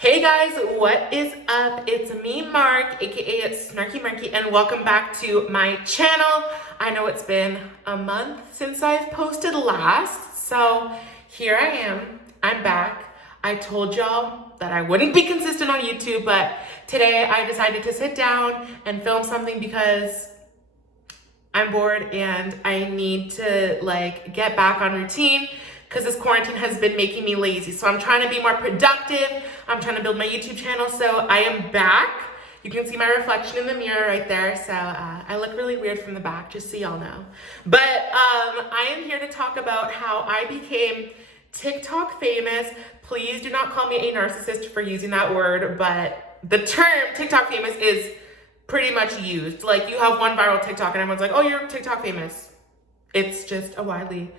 Hey guys, what is up? It's me, Mark, aka SnarkyMarky, and welcome back to my channel. I know it's been a month since I've posted last, so here I am. I'm back. I told y'all that I wouldn't be consistent on YouTube, but today I decided to sit down and film something because I'm bored and I need to get back on routine because this quarantine has been making me lazy. So I'm trying to be more productive. I'm trying to build my YouTube channel. So I am back. You can see my reflection in the mirror right there. So I look really weird from the back, just so y'all know. But I am here to talk about how I became TikTok famous. Please do not call me a narcissist for using that word, but the term TikTok famous is pretty much used. Like, you have one viral TikTok and everyone's like, oh, you're TikTok famous. It's just a widely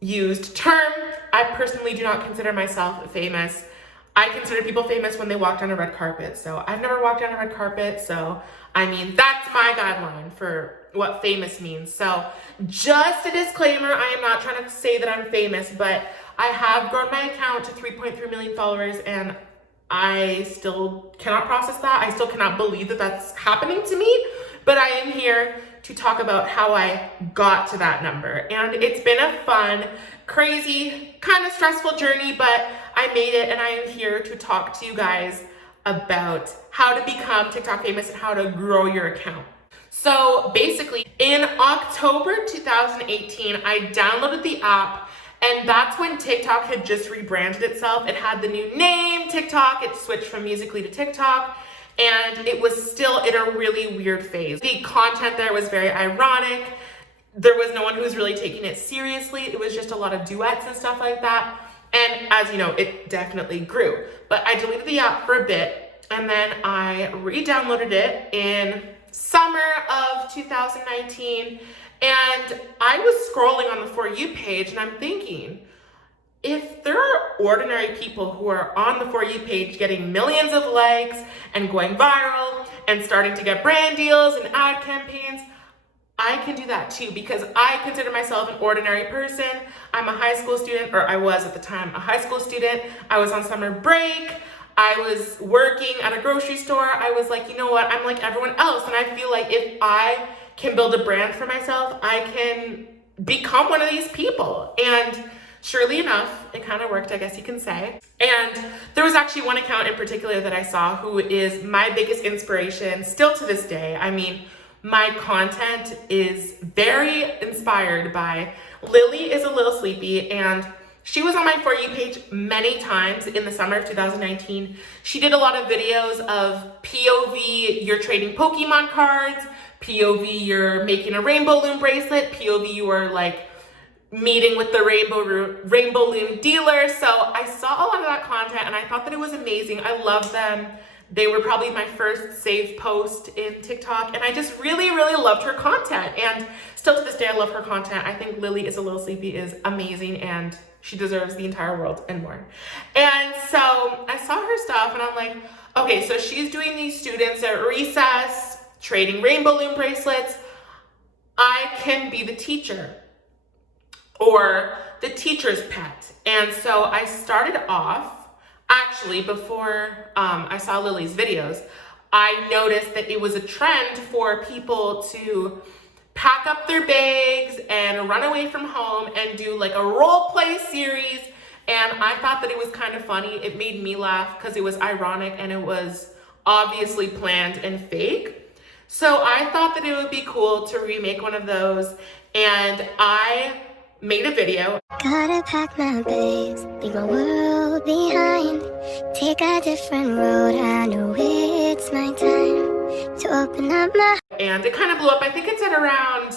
used term. I personally do not consider myself famous. I consider people famous when they walk down a red carpet. So I've never walked down a red carpet. So, I mean, that's my guideline for what famous means. So just a disclaimer, I am not trying to say that I'm famous, but I have grown my account to 3.3 million followers and I still cannot process that. I still cannot believe that that's happening to me, but I am here to talk about how I got to that number. And it's been a fun, crazy, kind of stressful journey, but I made it, and I am here to talk to you guys about how to become TikTok famous and how to grow your account. So basically, in October 2018, I downloaded the app, and that's when TikTok had just rebranded itself. It had the new name, TikTok. It switched from Musical.ly to TikTok. And it was still in a really weird phase. The content there was very ironic. There was no one who was really taking it seriously. It was just a lot of duets and stuff like that. And as you know, it definitely grew. But I deleted the app for a bit, and then I re-downloaded it in summer of 2019. And I was scrolling on the For You page, and I'm thinking, if there are ordinary people who are on the For You page getting millions of likes and going viral and starting to get brand deals and ad campaigns, I can do that too, because I consider myself an ordinary person. I'm a high school student, or I was at the time a high school student. I was on summer break. I was working at a grocery store. I was like, you know what? I'm like everyone else. And I feel like if I can build a brand for myself, I can become one of these people. And surely enough, it kind of worked, I guess you can say. And there was actually one account in particular that I saw who is my biggest inspiration still to this day. I mean, my content is very inspired by Lily is a Little Sleepy, and she was on my For You page many times in the summer of 2019. She did a lot of videos of POV, you're trading Pokemon cards, POV, you're making a rainbow loom bracelet, POV, you are meeting with the rainbow loom dealer. So I saw a lot of that content and I thought that it was amazing. I love them. They were probably my first saved post in TikTok, and I just really, really loved her content. And still to this day, I love her content. I think Lily is a Little Sleepy is amazing, and she deserves the entire world and more. And so I saw her stuff and I'm like, okay, so she's doing these students at recess, trading rainbow loom bracelets. I can be the teacher, or the teacher's pet. And so I started off, actually before I saw Lily's videos, I noticed that it was a trend for people to pack up their bags and run away from home and do a role play series. And I thought that it was kind of funny. It made me laugh because it was ironic and it was obviously planned and fake. So I thought that it would be cool to remake one of those, and I made a video. Gotta pack my bags, leave my world behind, take a different road, I know it's my time to open up my... And it kind of blew up. I think it's at around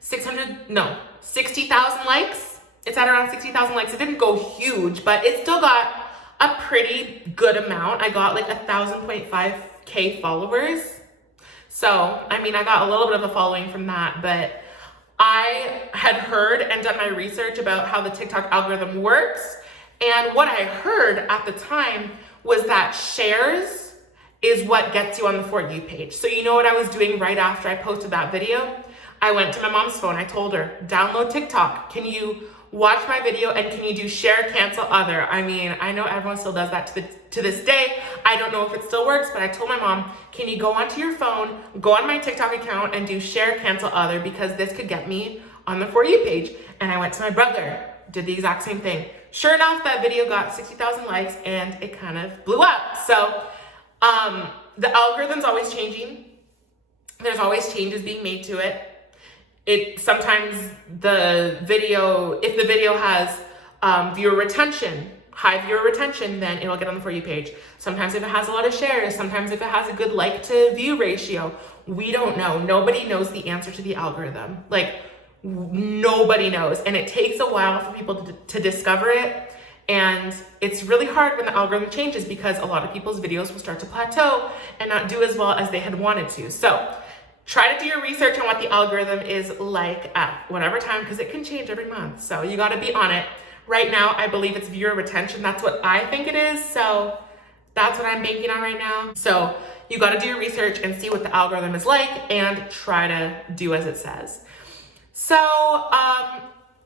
60,000 likes. It's at around 60,000 likes. It didn't go huge, but it still got a pretty good amount. I got 1,000.5K followers. So, I mean, I got a little bit of a following from that, but I had heard and done my research about how the TikTok algorithm works. And what I heard at the time was that shares is what gets you on the For You page. So you know what I was doing right after I posted that video? I went to my mom's phone. I told her, download TikTok. Can you watch my video and can you do share, cancel, other? I mean, I know everyone still does that to this day. I don't know if it still works, but I told my mom, can you go onto your phone, go on my TikTok account and do share, cancel, other, because this could get me on the For You page. And I went to my brother, did the exact same thing. Sure enough, that video got 60,000 likes and it kind of blew up. So the algorithm's always changing. There's always changes being made to it. Sometimes the video, if the video has viewer retention, high viewer retention, then it'll get on the For You page. Sometimes if it has a lot of shares, sometimes if it has a good like to view ratio, we don't know. Nobody knows the answer to the algorithm. Like, nobody knows. And it takes a while for people to discover it. And it's really hard when the algorithm changes because a lot of people's videos will start to plateau and not do as well as they had wanted to. So try to do your research on what the algorithm is like at whatever time, because it can change every month. So you got to be on it. Right now, I believe it's viewer retention. That's what I think it is. So that's what I'm banking on right now. So you got to do your research and see what the algorithm is like and try to do as it says. So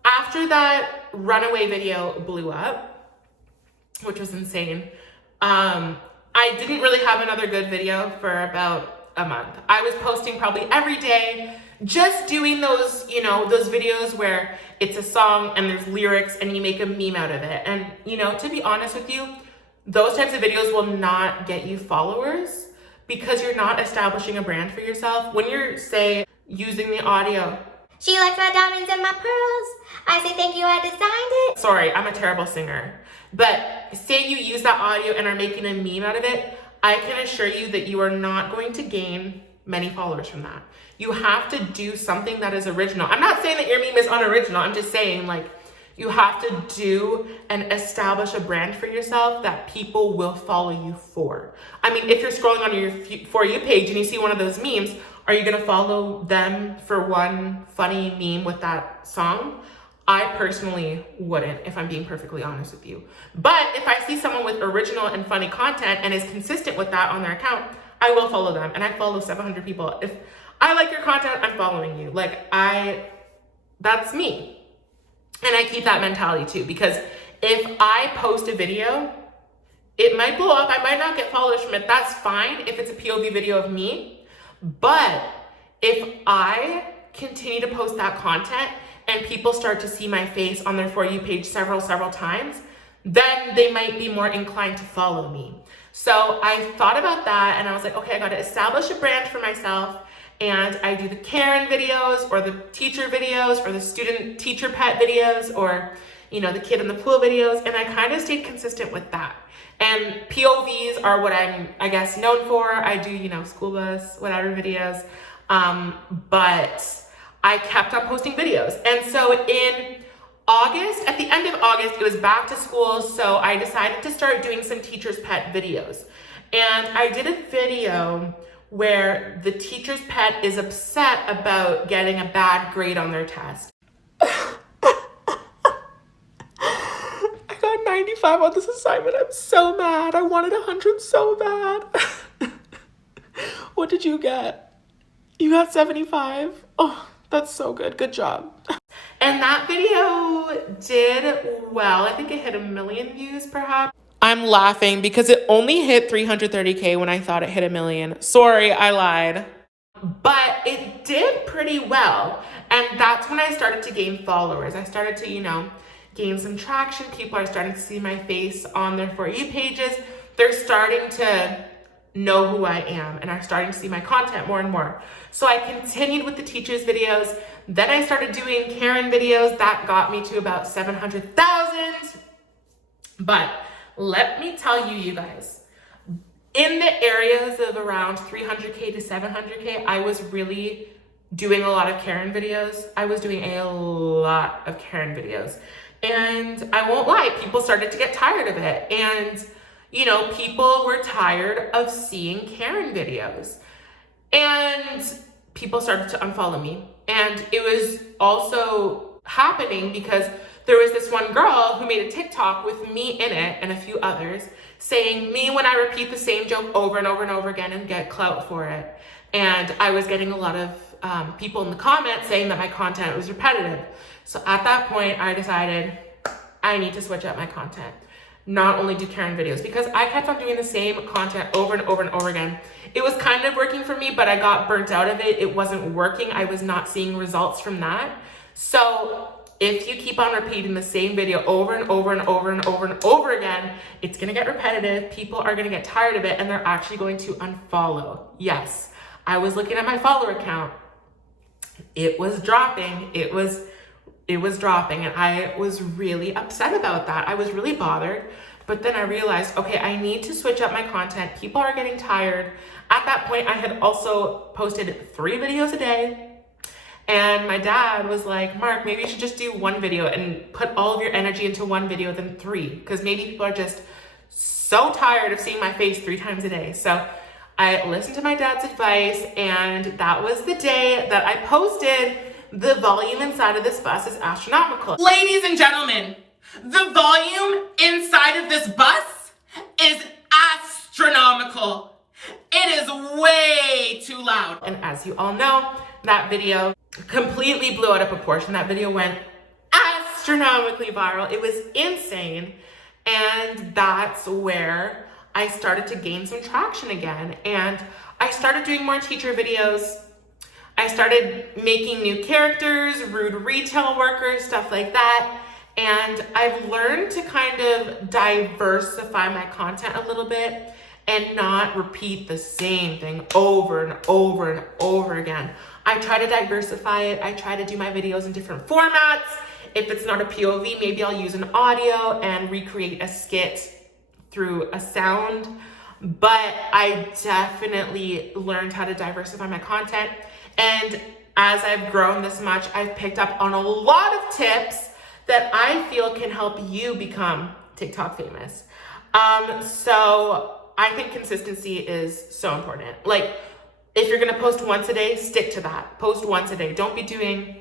after that runaway video blew up, which was insane, I didn't really have another good video for about a month. I was posting probably every day, just doing those, you know, those videos where it's a song and there's lyrics and you make a meme out of it. And, you know, to be honest with you, those types of videos will not get you followers because you're not establishing a brand for yourself. When you're, say, using the audio, She likes my diamonds and my pearls. I say thank you, I designed it. Sorry, I'm a terrible singer. But say you use that audio and are making a meme out of it, I can assure you that you are not going to gain many followers from that. You have to do something that is original. I'm not saying that your meme is unoriginal. I'm just saying, like, you have to do and establish a brand for yourself that people will follow you for. I mean, if you're scrolling on your For You page and you see one of those memes, are you gonna follow them for one funny meme with that song? I personally wouldn't, if I'm being perfectly honest with you. But if I see someone with original and funny content and is consistent with that on their account, I will follow them. And I follow 700 people. If I like your content, I'm following you. Like, that's me. And I keep that mentality too, because if I post a video, it might blow up. I might not get followers from it. That's fine if it's a POV video of me. But if I continue to post that content and people start to see my face on their For You page several times, then they might be more inclined to follow me. So I thought about that and I was like, okay, I got to establish a brand for myself. And I do the Karen videos or the teacher videos or the student teacher pet videos or, you know, the kid in the pool videos. And I kind of stayed consistent with that. And POVs are what I'm, I guess, known for. I do, you know, school bus, whatever videos. But I kept on posting videos. And so in August, at the end of August, it was back to school. So I decided to start doing some teacher's pet videos. And I did a video where the teacher's pet is upset about getting a bad grade on their test. I got 95 on this assignment. I'm so mad. I wanted 100 so bad. What did you get? You got 75? Oh, that's so good. Good job. And that video did well. I think it hit 1 million views perhaps. I'm laughing because it only hit 330K when I thought it hit 1 million. Sorry, I lied. But it did pretty well. And that's when I started to gain followers. I started to, you know, gain some traction. People are starting to see my face on their For You pages. They're starting to know who I am and are starting to see my content more and more. So I continued with the teachers videos. Then I started doing Karen videos. That got me to about 700,000. But let me tell you, you guys, in the areas of around 300K to 700K, I was really doing a lot of Karen videos. I was doing a lot of Karen videos. And I won't lie, people started to get tired of it. And, you know, people were tired of seeing Karen videos. And people started to unfollow me. And it was also happening because there was this one girl who made a TikTok with me in it and a few others saying me when I repeat the same joke over and over and over again and get clout for it. And I was getting a lot of people in the comments saying that my content was repetitive. So at that point, I decided I need to switch up my content. Not only do Karen videos, because I kept on doing the same content over and over and over again. It was kind of working for me, but I got burnt out of it. It wasn't working. I was not seeing results from that. So if you keep on repeating the same video over and over and over and over and over again, it's gonna get repetitive. People are gonna get tired of it and they're actually going to unfollow. Yes, I was looking at my follower count. It was dropping. It was dropping, and I was really upset about that. I was really bothered, but then I realized, okay, I need to switch up my content. People are getting tired. At that point, I had also posted 3 videos a day, and my dad was like, Mark, maybe you should just do 1 video and put all of your energy into 1 video than 3, because maybe people are just so tired of seeing my face 3 times a day. So I listened to my dad's advice, and that was the day that I posted the volume inside of this bus is astronomical. Ladies and gentlemen, the volume inside of this bus is astronomical. It is way too loud. And as you all know, that video completely blew out of proportion. That video went astronomically viral. It was insane. And that's where I started to gain some traction again. And I started doing more teacher videos. I started making new characters, rude retail workers, stuff like that. And I've learned to kind of diversify my content a little bit and not repeat the same thing over and over and over again. I try to diversify it. I try to do my videos in different formats. If it's not a POV, maybe I'll use an audio and recreate a skit through a sound. But I definitely learned how to diversify my content. And as I've grown this much, I've picked up on a lot of tips that I feel can help you become TikTok famous. So I think consistency is so important. Like, if you're gonna post once a day, stick to that. Post once a day. Don't be doing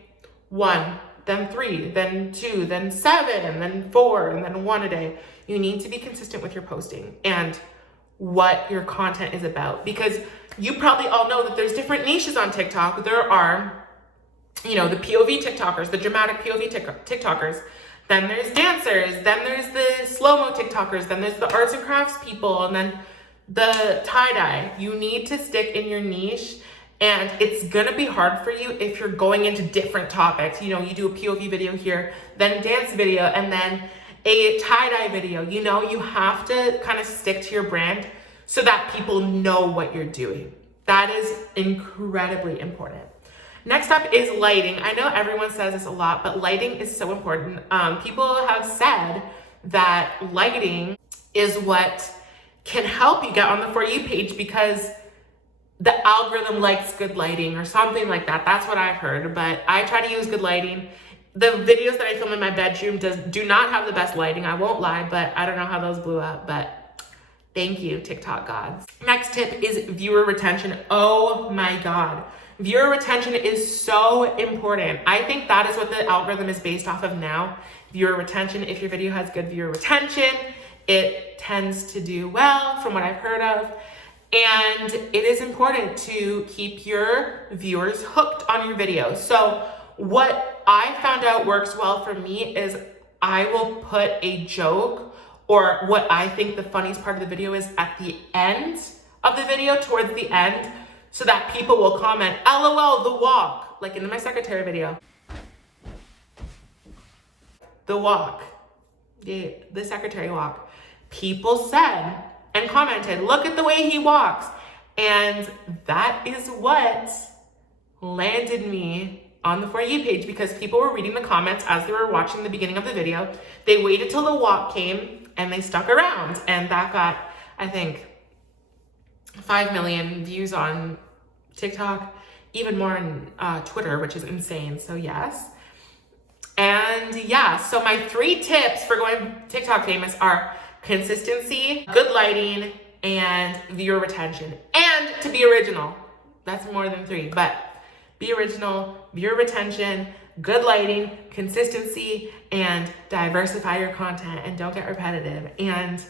1, then 3, then 2, then 7, and then 4, and then 1 a day. You need to be consistent with your posting and what your content is about, because you probably all know that there's different niches on TikTok. There are, the POV TikTokers, the dramatic POV TikTokers. Then there's dancers. Then there's the slow-mo TikTokers. Then there's the arts and crafts people. And then the tie-dye. You need to stick in your niche. And it's going to be hard for you if you're going into different topics. You do a POV video here, then a dance video, and then a tie-dye video. You have to kind of stick to your brand so that people know what you're doing. That is incredibly important. Next up is lighting. I know everyone says this a lot, but lighting is so important. People have said that lighting is what can help you get on the For You page because the algorithm likes good lighting or something like that. That's what I've heard, but I try to use good lighting. The videos that I film in my bedroom do not have the best lighting, I won't lie, but I don't know how those blew up, but thank you, TikTok gods. Next tip is viewer retention. Oh my God. Viewer retention is so important. I think that is what the algorithm is based off of now. Viewer retention. If your video has good viewer retention, it tends to do well from what I've heard of. And it is important to keep your viewers hooked on your videos. So what I found out works well for me is I will put a joke or what I think the funniest part of the video is at the end of the video, towards the end, so that people will comment, LOL, the walk, like in my secretary video. The walk, the secretary walk. People said and commented, look at the way he walks. And that is what landed me on the For You page, because people were reading the comments as they were watching the beginning of the video. They waited till the walk came and they stuck around. And that got, I think, 5 million views on TikTok, even more on Twitter, which is insane. So yes. And yeah, so my 3 tips for going TikTok famous are consistency, good lighting, and viewer retention. And to be original. That's more than 3, but be original, viewer retention, good lighting, consistency, and diversify your content and don't get repetitive. And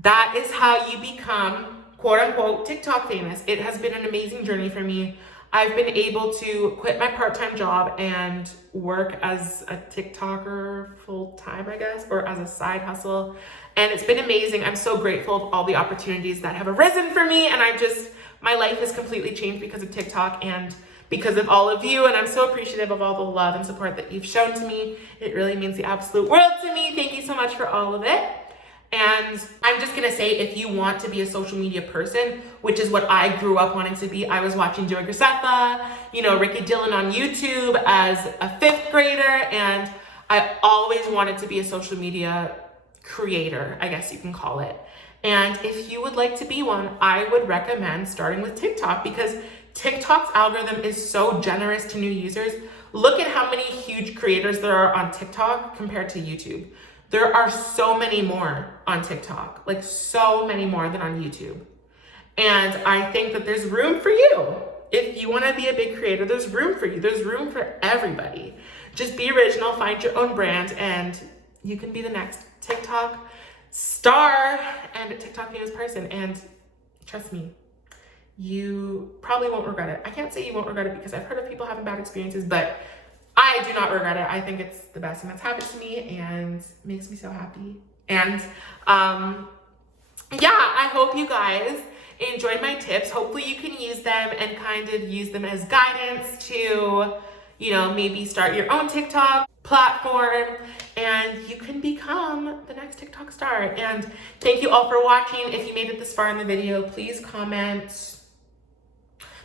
that is how you become quote unquote TikTok famous. It has been an amazing journey for me. I've been able to quit my part-time job and work as a TikToker full-time, I guess, or as a side hustle. And it's been amazing. I'm so grateful of all the opportunities that have arisen for me. And my life has completely changed because of TikTok and because of all of you. And I'm so appreciative of all the love and support that you've shown to me. It really means the absolute world to me. Thank you so much for all of it. And I'm just gonna say, if you want to be a social media person, which is what I grew up wanting to be, I was watching Joey Graceffa, Ricky Dillon on YouTube as a 5th grader, and I always wanted to be a social media creator, I guess you can call it. And if you would like to be one, I would recommend starting with TikTok, because TikTok's algorithm is so generous to new users. Look at how many huge creators there are on TikTok compared to YouTube. There are so many more on TikTok, like so many more than on YouTube. And I think that there's room for you. If you want to be a big creator, there's room for you. There's room for everybody. Just be original, find your own brand, and you can be the next TikTok star and a TikTok famous person. And trust me, you probably won't regret it. I can't say you won't regret it because I've heard of people having bad experiences, but I do not regret it. I think it's the best thing that's happened to me and makes me so happy. And yeah, I hope you guys enjoyed my tips. Hopefully you can use them and kind of use them as guidance to, maybe start your own TikTok platform, and you can become the next TikTok star. And thank you all for watching. If you made it this far in the video, please comment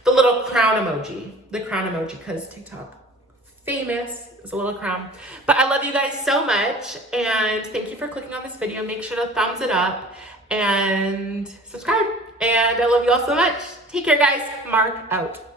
the little crown emoji, because TikTok famous is a little crown. But I love you guys so much, and thank you for clicking on this video. Make sure to thumbs it up and subscribe. And I love you all so much. Take care, guys. Mark out.